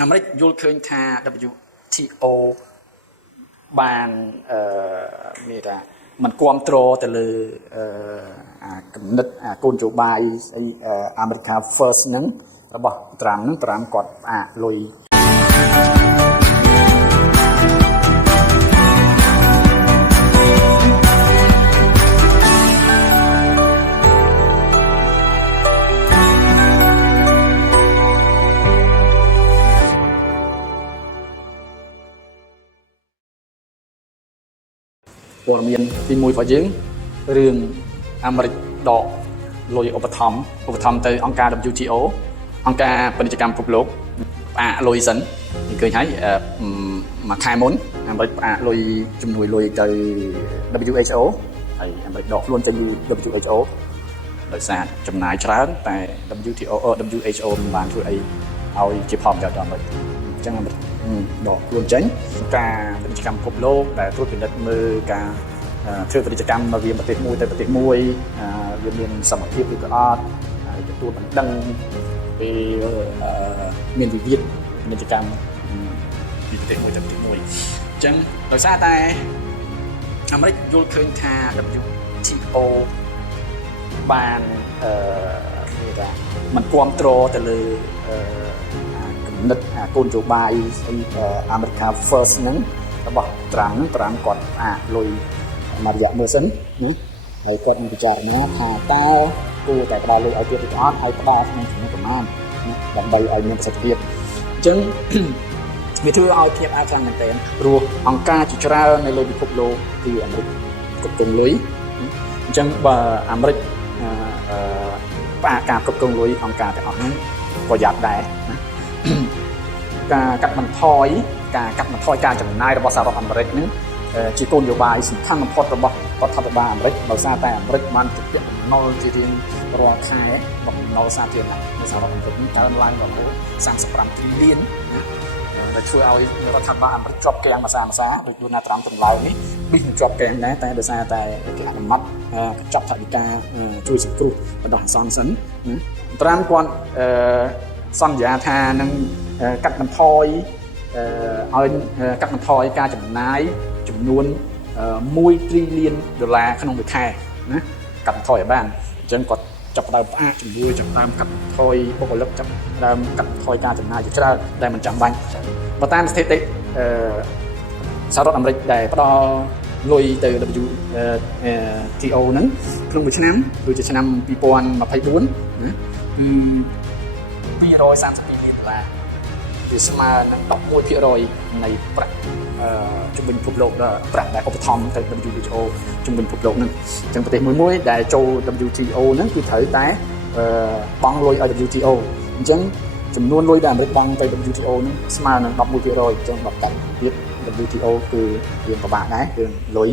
អាមេរិកយល់ឃើញថា WTO បានមានថាมันគ្រប់គ្រងទៅលើគំនិតគោលនយោបាយស្អីAmerica First ហ្នឹងរបស់ត្រាំហ្នឹងគាត់ផ្អាកលុយព័ត៌មានទី1របស់យើងរឿងអាមេរិកដកលុយឧបត្ថម្ភទៅអង្គការ WTO អង្គការពាណិជ្ជកម្មពិភពលោកផ្អាកលុយសិនយើងឃើញហើយមួយខែមុនអាមេរិកផ្អាកលុយជំនួយលុយទៅ WHO ហើយអាមេរិកដកខ្លួនទៅ WHO ដោយសារចំណាយច្រើនតែ WHO មិនបានធ្វើអីឲ្យជាផលប្រយោជន៍ដល់អាមេរិកអញ្ចឹងអាមេរិកដកខ្លួនចេញការពាណិជ្ជកម្មពិភពលោកដែលត្រួតពិនិត្យមើលការធ្វើពាណិជ្ជកម្មរវាងប្រទេសមួយទៅប្រទេសមួយវាមានសមភាពឬក៏អត់ហើយទទួលបណ្ដឹងពេលមានវិវាទពាណិជ្ជកម្មពីប្រទេសមួយទៅប្រទេសមួយអញ្ចឹងដោយសារតែអាមេរិកយល់ឃើញថា WTO បានមានថាมันគ្រប់គ្រងទៅលើគំនិតគោលនយោបាយស្អីAmerica First ហ្នឹងរបស់ត្រាំគាត់ផ្អាកលុយមួយរយៈមើលសិនណាហើយគាត់នឹងពិចារណាថាតើគួរតែផ្ដល់លុយឲ្យទៀតឬក៏អត់ហើយផ្ដល់ក្នុងចំនួនប្រមាណដើម្បីឲ្យមានប្រសិទ្ធភាពអញ្ចឹងវាធ្វើឲ្យភាពអាចខ្លាំងមែនទែនព្រោះអង្គការជាច្រើននៅលើពិភពលោកគឺអាមេរិកគ្រប់គ្រងលុយអញ្ចឹងបើអាមេរិកផ្អាកការគ្រប់គ្រងលុយអង្គការទាំងអស់ហ្នឹងក៏យ៉ាប់ដែរណាការកាត់បន្ថយការចំណាយរបស់សហរដ្ឋអាមេរិកហ្នឹងជាគោលនយោបាយសំខាន់បំផុតរបស់រដ្ឋាភិបាលអាមេរិកដោយសារតែអាមេរិកបានទាក់បំណុលជារៀងរាល់ខែបំណុលសាធារណៈនៅសហរដ្ឋអាមេរិកកើនឡើងរហូត35 trillion ណាដែលធ្វើឲ្យរដ្ឋាភិបាលអាមេរិកជាប់គាំងមួយសាដូចដូណាល់ត្រាំតម្លើងនេះដូចនឹងជាប់គាំងដែរតែដោយសារតែគេអនុម័តកញ្ចប់ថវិកាជួយសង្គ្រោះបណ្ដោះអាសន្នសិនណាត្រាំគាត់សន្យាថានឹងកាត់បន្ថយឲ្យកាត់បន្ថយការចំណាយចំនួន$1 trillionក្នុងមួយខែណាកាត់បន្ថយឲ្យបានអញ្ចឹងគាត់ចាប់ផ្ដើមផ្អាកជំនួយចាប់ផ្ដើមកាត់បន្ថយបុគ្គលិកចាប់ផ្ដើមកាត់បន្ថយការចំណាយជាច្រើនដែលមិនចាំបាច់បើតាមស្ថិតិសហរដ្ឋអាមេរិកដែលផ្ដល់លុយទៅ WTO ហ្នឹងក្នុងមួយឆ្នាំដូចជាឆ្នាំ2024ណាគឺ$232 លានវាស្មើនឹង 11% នៃប្រាក់ជំនាញពិភពលោកប្រាក់ដែលឧបត្ថម្ភទៅ WHO ជំនាញពិភពលោកហ្នឹងអញ្ចឹងប្រទេសមួយដែលចូល WTO ហ្នឹងគឺត្រូវតែបង់លុយឲ្យ WTO អញ្ចឹងចំនួនលុយដែលអាមេរិកបង់ទៅ WTO ហ្នឹងស្មើនឹង 11% អញ្ចឹងដល់កាត់ទៀត WTO គឺវាពិបាកដែរគឺលុយ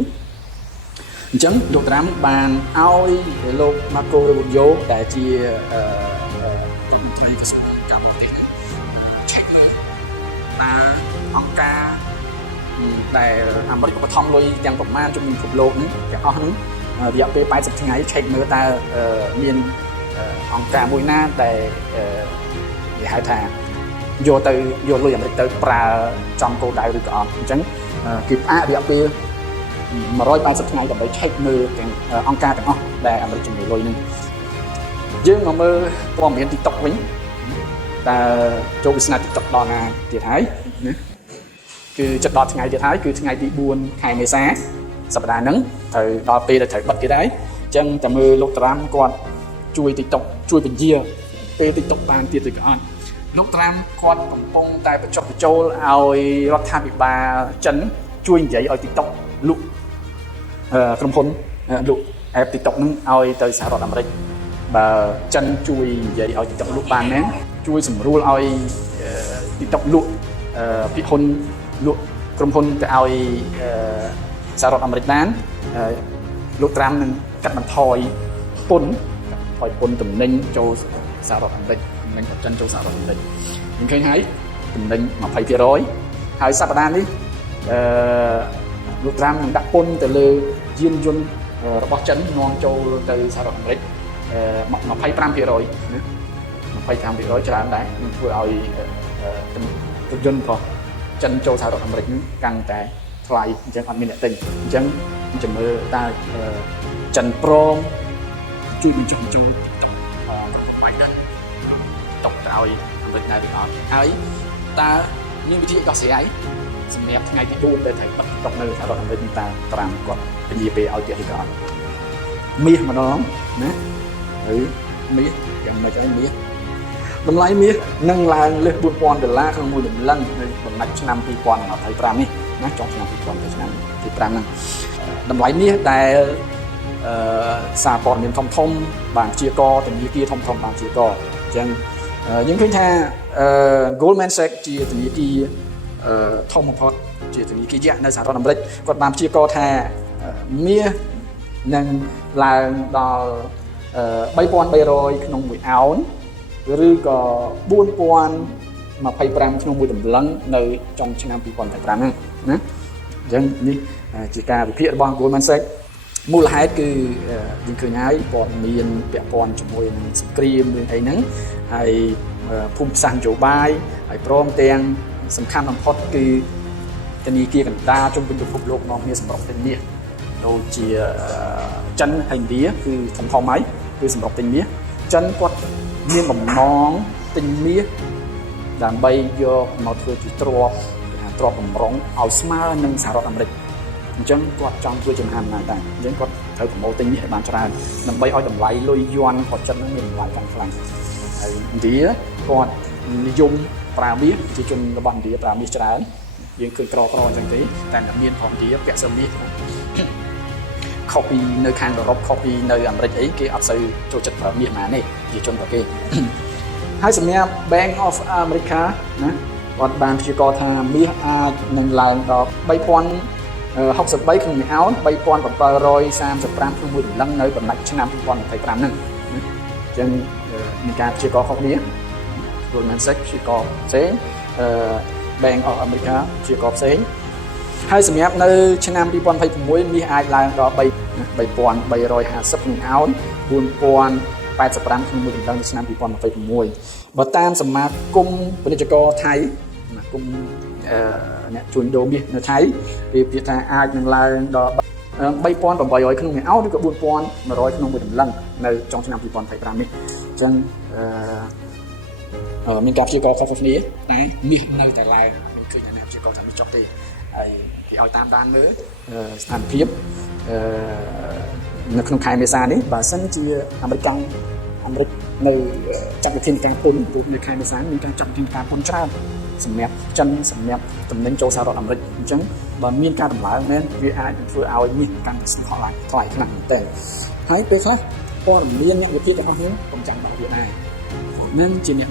អញ្ចឹងលោកត្រាំបានឲ្យលោក Marco Rubio ដែលជារដ្ឋមន្ត្រីក្រសួងការបរទេសឆែកមើលថាអង្គការដែលអាមេរិកឧបត្ថម្ភលុយទាំងប្រមាណជំនាញពិភពលោកហ្នឹងទាំងអស់ហ្នឹងរយៈពេល80ថ្ងៃឆែកមើលតើមានអង្គការមួយណាដែលគេហៅថាយកលុយអាមេរិកទៅប្រើចំគោលដៅឬក៏អត់អញ្ចឹងគេផ្អាករយៈពេល180ថ្ងៃដើម្បីឆែកមើលទាំងអង្គការទាំងអស់ដែលអាមេរិកជំនួយលុយហ្នឹងយើងមកមើលព័ត៌មាន TikTok វិញតើចូលវាសនា TikTok ដល់ណាទៀតហើយណាគឺចិត្តដល់ថ្ងៃទៀតហើយគឺថ្ងៃទី4ខែមេសាសប្តាហ៍ហ្នឹងត្រូវដល់ពេលដែលត្រូវបិទទៀតហើយអញ្ចឹងតែមើលលោកត្រាំគាត់ជួយ TikTok ជួយពន្យាពេល TikTok បានទៀតឬក៏អត់លោកត្រាំគាត់កំពុងតែបញ្ចុះបញ្ចូលឲ្យរដ្ឋាភិបាលចិនជួយនិយាយឲ្យ TikTok លក់ក្រុមហ៊ុនលក់ app TikTok ហ្នឹងឲ្យទៅសហរដ្ឋអាមេរិកបើចិនជួយនិយាយឲ្យ TikTok លក់បានហ្នឹងជួយសម្រួលឲ្យ TikTok លក់ពីហ៊ុនលក់ក្រុមហ៊ុនទៅឲ្យសហរដ្ឋអាមេរិកបានលោកត្រាំនឹងកាត់បន្ថយពន្ធទំនិញចូលសហរដ្ឋអាមេរិកទំនិញចិនចូលសហរដ្ឋអាមេរិកយើងឃើញហើយទំនិញ 20% ហើយសប្តាហ៍នេះលោកត្រាំនឹងដាក់ពន្ធទៅលើយានយន្តរបស់ចិននាំចូលទៅសហរដ្ឋអាមេរិក25% ណា 25% ច្រើនដែរនឹងធ្វើឲ្យ រថយន្តរបស់ចិនចូលសហរដ្ឋអាមេរិកហ្នឹងកាន់តែថ្លៃអញ្ចឹងអត់មានអ្នកទិញអញ្ចឹងចាំមើលតើចិនព្រមជួយបញ្ចុះបញ្ចូលប្រព័ន្ធបាយហ្នឹងຕົកទៅឲ្យអាមេរិកដែរឬអត់ហើយតើមានវិធីដោះស្រាយសម្រាប់ថ្ងៃទី4ដែលត្រូវបិទຕົកនៅសហរដ្ឋអាមេរិកតើតាមគាត់ពញាពេលឲ្យទៀតឬក៏អត់មាសម្ដងណាហើយមាសយ៉ាងម៉េចហើយមាសតម្លៃមាសនឹងឡើងលើស$4,000ក្នុងមួយតម្លឹងនៅបំណាច់ឆ្នាំ2025នេះណាចុងឆ្នាំ2025ឆ្នាំទី5ហ្នឹងតម្លៃមាសដែលសារព័ត៌មានធំបានជាកធនាគារធំបានជាកអញ្ចឹងយើងឃើញថាGoldman Sachs ជាធនាគារធំបំផុតជាធនាគារយក្សនៅសហរដ្ឋអាមេរិកគាត់បានព្យាករណ៍ថាមាសនឹងឡើងដល់$3,300ក្នុង1អោនឬក៏$4,025ក្នុងមួយតម្លឹងនៅចុងឆ្នាំ2025ហ្នឹងណាអញ្ចឹងនេះជាការវិភាគរបស់ Goldman Sachs មូលហេតុគឺយើងឃើញហើយព័ត៌មានពាក់ព័ន្ធជាមួយនឹងសង្គ្រាមរឿងអីហ្នឹងហើយភូមិសាស្ត្រនយោបាយហើយព្រមទាំងសំខាន់បំផុតគឺធនាគារកណ្ដាលជុំវិញពិភពលោកនាំគ្នាសម្រុកទិញមាសដូចជាចិនហើយឥណ្ឌាគឺធំហើយគឺសម្រុកទិញមាសចិនគាត់មានបំណងទិញមាសដើម្បីយកមកធ្វើជាទ្រព្យបំរុងឲ្យស្មើនឹងសហរដ្ឋអាមេរិកអញ្ចឹងគាត់ចង់ធ្វើចំណានណាស់ដែរអញ្ចឹងគាត់ត្រូវប្រមូលទិញមាសឲ្យបានច្រើនដើម្បីឲ្យតម្លៃលុយយន់របស់ចិននឹងមានតម្លៃកាន់ខ្លាំងហើយឥណ្ឌាគាត់និយមប្រើមាសប្រជាជនរបស់ឥណ្ឌាប្រើមាសច្រើនយើងឃើញក្រអញ្ចឹងទេតែមានផងឥណ្ឌាពាក់សមាសខុសពីនៅខាងអឺរ៉ុបខុសពីនៅអាមេរិកអីគេអត់សូវចូលចិត្តប្រើមាសណានេះប្រជាជនរបស់គេហើយសម្រាប់ Bank of America ណាគាត់បានព្យាករណ៍ថាមាសអាចនឹងឡើងដល់$3,063ក្នុង1អោន$3,735ក្នុងមួយតម្លឹងនៅបំណាច់ឆ្នាំ2025ហ្នឹងអញ្ចឹងមានការព្យាករណ៍ខុសគ្នា Goldman Sachs ព្យាករណ៍ផ្សេងBank of America ព្យាករណ៍ផ្សេងហើយសម្រាប់នៅឆ្នាំ2026មាសអាចឡើងដល់$3,350ក្នុងអោន$4,085ក្នុងមួយតម្លឹងនៅឆ្នាំ2026បើតាមសមាគមពាណិជ្ជករថៃសមាគមអ្នកជួញដូរមាសនៅថៃវានិយាយថាអាចនឹងឡើងដល់$3,800ក្នុង1អោនឬក៏$4,100ក្នុងមួយតម្លឹងនៅចុងឆ្នាំ2025នេះអញ្ចឹងមានការព្យាករណ៍ខុសគ្នាតែមាសនៅតែឡើងមានឃើញថាអ្នកព្យាករណ៍ថាមាសចុះទេហើយគេឲ្យតាមដានមើលស្ថានភាពនៅក្នុងខែមេសានេះបើសិនជាអាមេរិកនៅចាត់វិធានការពន្ធព្រោះនៅខែមេសាមានការចាត់វិធានការពន្ធច្រើនសម្រាប់ចិនសម្រាប់តំណែងចូលសហរដ្ឋអាមេរិកអញ្ចឹងបើមានការដំឡើងមែនវាអាចធ្វើឲ្យមាសកាន់ស្ថិតឡើងថ្លៃខ្លាំងមែនទែនហើយពេលខ្លះព័ត៌មានអ្នកវិភាគទាំងអស់គ្នាកុំចាំដល់វាដែរមិនជាអ្នក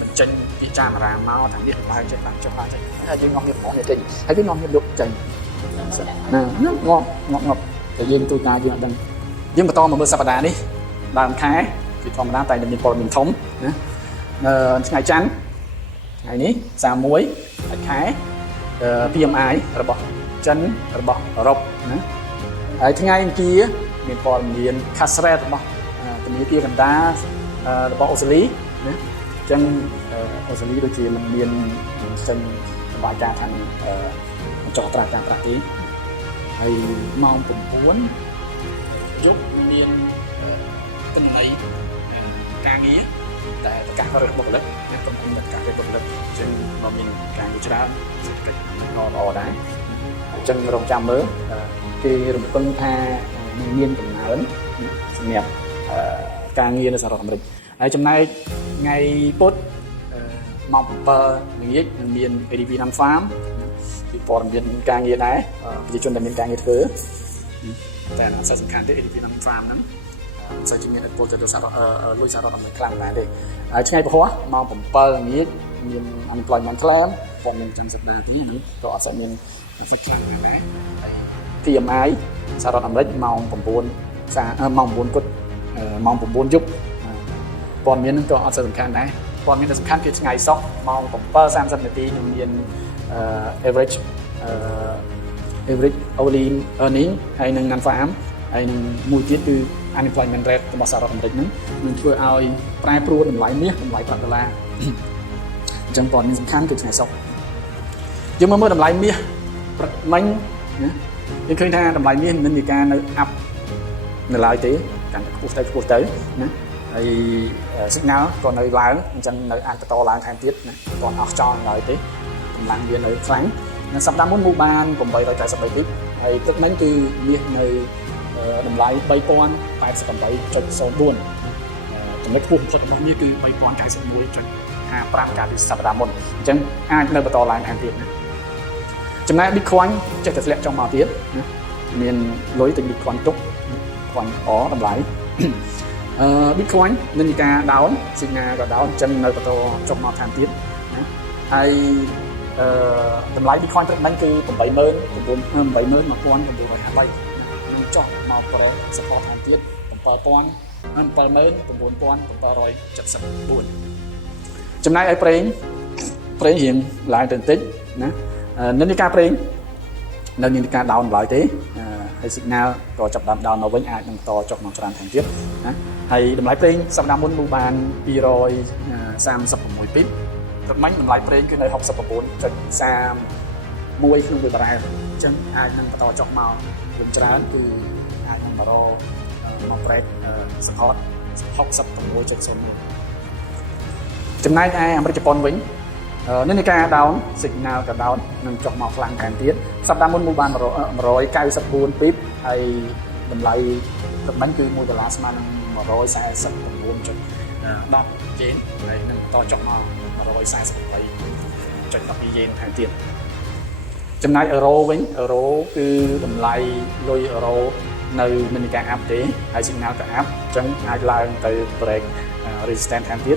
បញ្ចេញពិចារណាមកថាមាសឡើងចេះឡើងចុះឡើងចេះហើយយើងនាំមាសរបស់នេះចេញហើយយើងនាំមាសយកចេញណាងប់តែយើងទូតាយើងអត់ដឹងយើងបន្តមកមើលសប្តាហ៍នេះដើមខែជាធម្មតាតែមានព័ត៌មានធំណាថ្ងៃច័ន្ទថ្ងៃនេះ31ខែ PMI របស់ចិនរបស់អឺរ៉ុបណាហើយថ្ងៃអង្គារមានព័ត៌មាន cash rate របស់ធនាគារកណ្ដាលរបស់អូស្ត្រាលីណាអញ្ចឹងអូស្ត្រាលីដូចជាមិនមានចេញសម្រាប់ការខាងចុះត្រាការប្រាក់ទេហើយម៉ោង9យប់មានទិន្នន័យការងារតែប្រកាសរើសបុគ្គលិកអ្នកកំពុងតែប្រកាសរើសបុគ្គលិកអញ្ចឹងក៏មានការងារច្រើនសេដ្ឋកិច្ចល្អដែរអញ្ចឹងរងចាំមើលគេរំពឹងថាមានកំណើនសម្រាប់ការងារនៅសហរដ្ឋអាមេរិកហើយចំណែកថ្ងៃពុធម៉ោង7ល្ងាចនឹងមាន ADP Non Farm ពីព័ត៌មានការងារដែរប្រជាជនដែលមានការងារធ្វើតែអត់សំខាន់ទេ ADP Non Farm ហ្នឹងមិនសូវជាមានឥទ្ធិពលទៅសហរដ្ឋលុយសហរដ្ឋអាមេរិកខ្លាំងដែរទេហើយថ្ងៃពហុម៉ោង7ល្ងាចមាន unemployment claim ព័ត៌មានចាំសប្តាហ៍នេះក៏អត់សូវមានហ្វិចខ្លាំងដែរហើយ PMI សហរដ្ឋអាមេរិកម៉ោង9ម៉ោង9គត់ម៉ោង9យប់ព័ត៌មានហ្នឹងក៏អត់សូវសំខាន់ដែរព័ត៌មានដែលសំខាន់គឺថ្ងៃសុក្រម៉ោង7:30នាទីនឹងមាន average hourly earning ហើយនឹង non farm ហើយនឹងមួយទៀតគឺ unemployment rate របស់សហរដ្ឋអាមេរិកហ្នឹងនឹងធ្វើឲ្យប្រែប្រួលតម្លៃមាសតម្លៃប្រាក់ដុល្លារអញ្ចឹងព័ត៌មានសំខាន់គឺថ្ងៃសុក្រ យើងមើលតម្លៃមាសមិញណាយើងឃើញថាតម្លៃមាសនិន្នាការនៅអាប់នៅឡើយទេកាន់តែខ្ពស់ទៅណាហើយ signal ក៏នៅឡើងអញ្ចឹងនៅអាចបន្តឡើងថែមទៀតណាcònអស់ចោលនៅឡើយទេកម្លាំងវានៅខ្លាំងនៅសប្តាហ៍មុនមកបាន893ពីហើយទឹកមិញគឺមាសនៅតម្លៃ 3088.04 ចំណុចខ្ពស់បំផុតរបស់មាសគឺ 3091.55 កាលពីសប្តាហ៍មុនអញ្ចឹងអាចនៅបន្តឡើងថែមទៀតណាចំណែក Bitcoin ចេះតែធ្លាក់ចុះមកទៀតណាមានលុយទិញ Bitcoin ទុក Bitcoin តម្លៃBitcoin និន្នាការ down signal ក៏ down អញ្ចឹងនៅបន្តចុះមកថែមទៀតណាហើយតម្លៃ Bitcoin ព្រឹកមិញគឺ81953នឹងចុះមកប្រែ support ថែមទៀត 79774 ចំណែកឲ្យប្រេងរៀងឡើងទៅបន្តិចណានិន្នាការប្រេងនៅនិន្នាការ down ឡើយទេហើយ signal ក៏ចាប់ដើម down មកវិញអាចនឹងតចុះមកច្រើនថែមទៀតណាហើយតម្លៃប្រេងសប្តាហ៍មុនមកបាន236ពីបព្រឹកមិញតម្លៃប្រេងគឺនៅ 69.31 ក្នុង1បារ៉ែលអញ្ចឹងអាចនឹងបន្តចុះមកវិញច្រើនគឺអាចនឹងមកប្រេក support 66.01 ចំណែកឯអាមេរិកជប៉ុនវិញនិន្នាការ down signal ក៏ down នឹងចុះមកខ្លាំងថែមទៀតសប្តាហ៍មុនមកបាន194ពីបហើយតម្លៃទឹកមិញគឺ$1ស្មើនឹង 149.10 យេនហើយនឹងតចុះមក 148.12 យេនថែមទៀតចំណែកអឺរ៉ូវិញអឺរ៉ូគឺតម្លៃលុយអឺរ៉ូនៅនិន្នាការ up ទេហើយ signal ក៏ up អញ្ចឹងអាចឡើងទៅ break resistance ថែមទៀត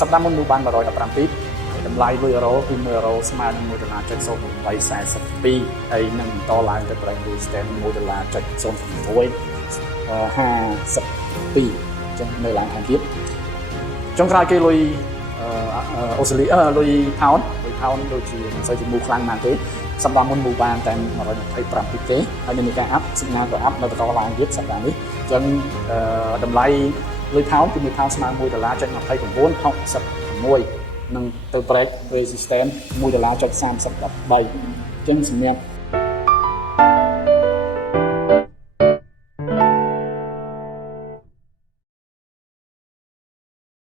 សប្តាហ៍មុនមកបាន115ពីបហើយតម្លៃលុយអឺរ៉ូគឺ1អឺរ៉ូស្មើនឹង$1.0842ហើយនឹងបន្តឡើងទៅ break resistance $1.0652 ចឹងនៅឡើងថែមទៀតចុងក្រោយគេលុយអូស្ត្រាលីលុយផោនដូចជាមិនសូវជាមូលខ្លាំងណាស់ទេសប្តាហ៍មុនមូលបានតែ125ពីទេហើយនិន្នាការ up signal ក៏ up នៅបន្តឡើងទៀតសប្តាហ៍នេះចឹងតម្លៃលុយផោនគឺ1ផោនស្មើ$1.29.66នឹងទៅ break resistance $1.3013 ចឹងសម្រាប់